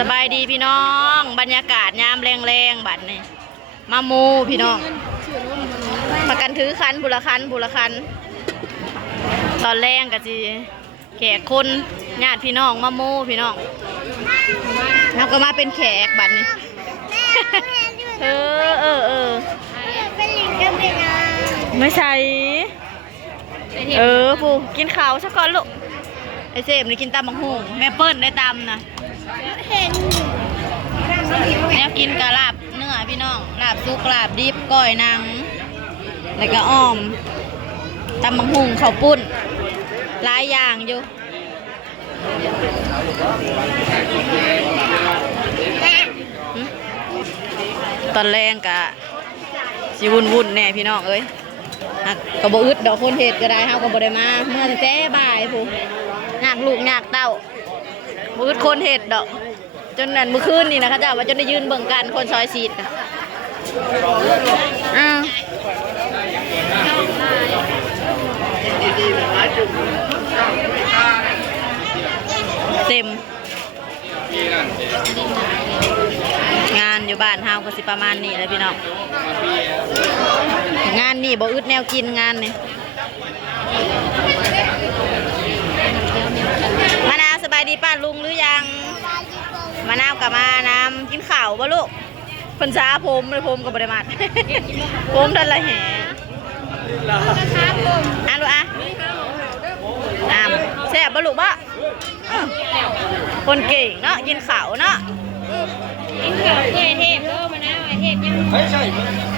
สบายดีพี่น้องบรรยากาศยามแรงๆบัดนี่มามูพี่น้องมากันถือคันบุรคันตอนแรงก็จีแขกคนญาติพี่น้องมามูพี่น้องแล้วก็มาเป็นแขกบัดนี่ไม่ใช่ผู้กินข้าวสักก่อนลูกไอเซมนี่กินตำบักหุ่งแม่เปิ้ลได้ตำนะแม่กินกะลาบเนื้อพี่น้องลาบซุกลาบดิบก้อยนางแล้วก็อ้อมตำบักหุ่งข้าวปุ้นหลายอย่างอยู่ตอนแรงกะสิวุ่นแน่พี่น้องเอ้ยก็บ่อึดดอกคนเฮ็ดก็ได้เฮาก็บ่ได้มาเมื่อแต่บ่ายผู้ยากลูกยากเต้าบ่อึดคนเฮ็ดดอกจนนั่นเมื่อคืนนี่นะเขาเจ้าว่าจนได้ยืนเบิ่งกันคนซอยซีดเต็มงานอยู่บ้านเฮาก็สิประมาณนี้แหละพี่น้องงานนี่บ่อึดแนวกินงานนี่มะนาวสบายดีป้าลุงหรือยังมะนาวกับมาน้ำกินข้าวบ่ลูกคนช้าผมเลยผมกับบ่ได้มัดผมทันละแห่ลูกแซ่บบ่ลูกบ่คนเก่งเนาะกินข้าวเนาะกินข้าวไอเทพมะนาวไอเทพยัง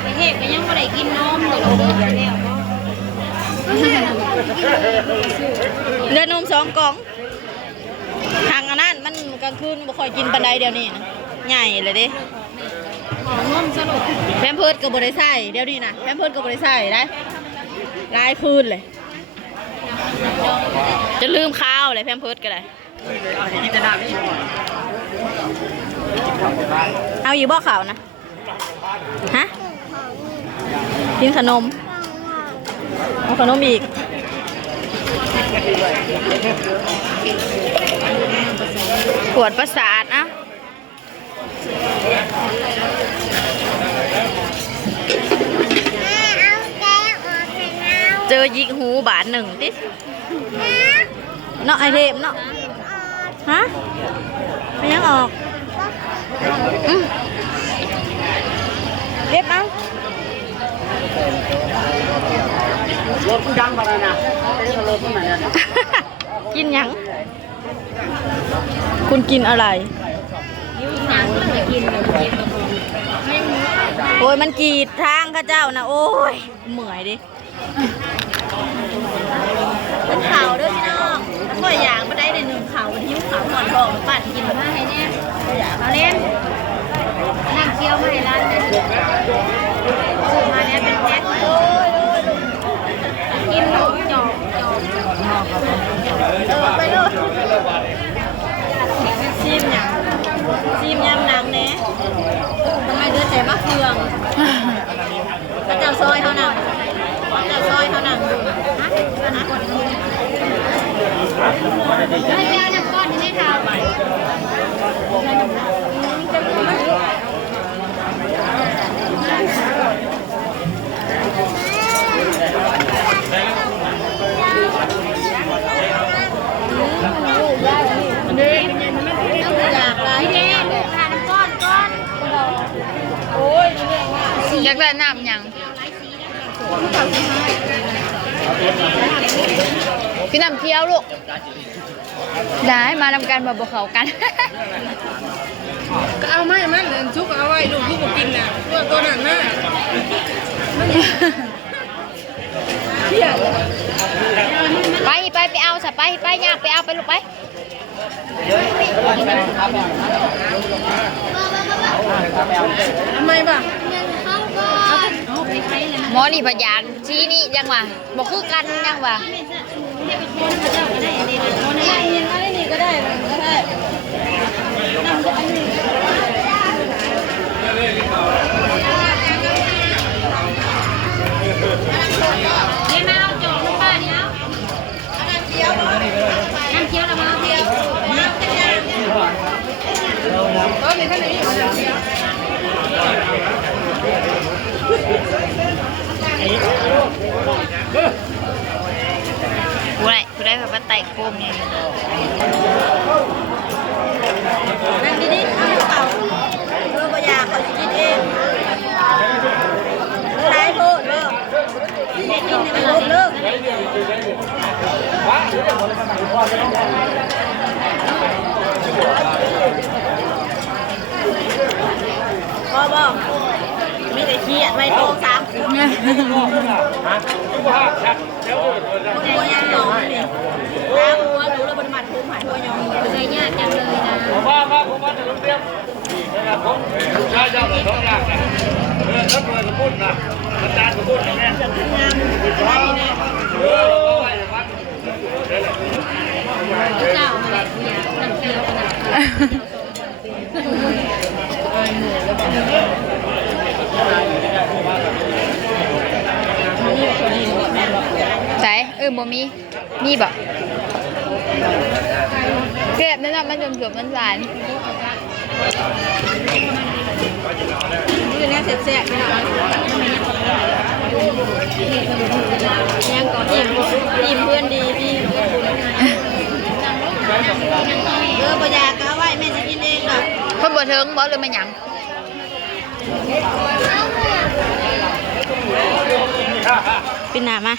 ไอเทพก็ยังไม่ได้กินนมเลยเรือนม2 กล่องทางอันนั้นมันกลางคืนบ่ค่อยกินปานใดเดี๋ยวนี้นะใหญ่เลยดินมสรุปแพมเพิร์สก็บ่ได้ใส่เดี๋ยวนี้นะแพมเพิร์สก็บ่ได้ใส่ได้หลายคืนเลยจะลืมข้าวเลยแพมเพิร์สก็ได้เอาอยู่บ่ข้าวนะฮะกินขนมเอาขนมอีกปวดประสาทนะเจอยิกหูบาท1ติเนาะไอเทมเนาะฮะไม่ยังออกเล็บเอารถดังบ้างนะรถมันเนี่ยกินยังคุณกินอะไรโอ้ยมันกีดทางข้าเจ้านะโอ้ยเหมื่อยดิเป็นข่าวด้วยพี่น้องถ้าก็อยากมาได้ใน1ข่าวมันหิ้วข่าวหมอนทองปั่นกินมาให้แน่มาเล่นนั่งเคี้ยวมาให้ร้านเลยซื้อมาแล้วเป็นแพ็คกินหมูจอกไปเลยซีมยำหนังเน่ทำไมเดือดแต่มะเฟืองกระเจ้าซอยเขาหนังดูฮะไม่เจ้าน้ำก้อนนี่ค่ะอยากได้น้ำยังพี่น้ำเคี้ยวลูกได้มานำกันมาบวกเขากันก็เอาไม่มันชุกเอาไว้ลูกลูกกินน่ะตัวหนังน่ะไปเอาสะไปยากไปเอาไปลูกไปทำไมบ้างหมอนี่พยางชี้นี่ยังวะบอกคือกันยังวะก็ได้นี่มาเอาจอกน้ำป้าเนี่ยน้ำเคี้ยวแล้วมาเคี้ยว กูได้แบบว่าไต่โคมเนี่ยนั่งดีๆเอาเก่าเพื่อประหยัดเขาจะกินเองร้ายโพดเลิกไม่กินในมันเลิกพอบอกไม่ได้ขี้ไม่โต3 คนคนหัวยางหนองนี่ตาหัวรู้แล้วบนหมัดทุ่มหายหัวยองใจยากจังเลยนะผมว่าจะรู้เรื่องนะครับผมใช่เจ้าเลยต้องยากนะถ้าเปิดสมุดนะอาจารย์สมุดแน่จะทำงานได้แน่เจ้าอะไรกูอยากนั่งเที่ยวขนาดใช่บ่มีบ่เก็บนั่นน่ะมันจมมันหวานนี่เนี่ยแซ่บๆไปหน่อยยังก่อนอิ่มเพื่อนดีพี่ประหยัดก็ไว้แม่จะกินเองหรอกคนบ่เทิงบ่เลยมันหยังปินหนามา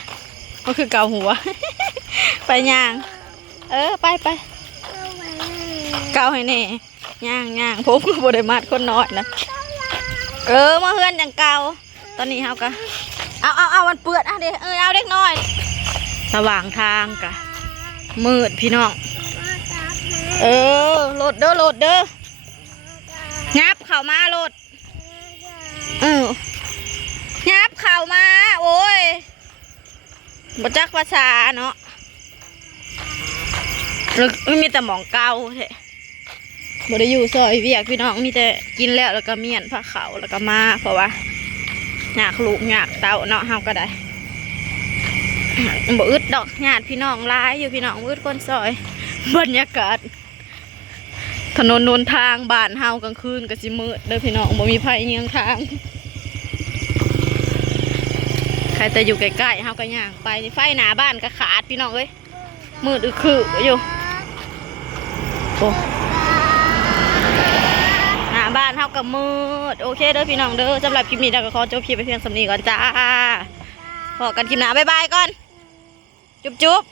ก็คือเกาหัว ไปย่างไปเกาให้แน่ย่างผมก็บ่ได้มาดคนน้อยนะมาเฮือนอย่างเกาตอนนี้เฮาก็เอามันเปื้อนเด็กเอาเด็กน้อยระหว่างทางกะมืดพี่น้องโหลดเด้องับเข้ามาโหลดงับเข้ามาโอ้ยบ่จักภาษาเนาะมีแต่หมองเก่าแท้บ่ได้อยู่ซอยเวียกพี่น้องมีแต่กินแล้วก็เมียนผ้าขาวแล้วก็มาเพราะว่าอยากลูกอยากเต้าเนาะเฮาก็ได้บ่อึดดอกญาติพี่น้องหลายอยู่พี่น้องอึดคนซอยบรรยากาศถนนนนทางบ้านเฮากลางคืนก็สิมืดเด้อพี่น้องบ่มีไผเยื้องทางใครแต่อยู่ใกล้ๆเฮาก็ย่างไปไฟหน้าบ้านก็ขาดพี่น้องเอ้ยมืดอึคืออยู่โอ้หน้าบ้านเฮาก็มืดโอเคเด้อพี่น้องเด้อสำหรับคลิปนี้เราก็ขอจบคลิปไปเพียงสำนี้ก่อนจ้าพอกันคลิปหน้าบ๊ายบายก่อนจุ๊บ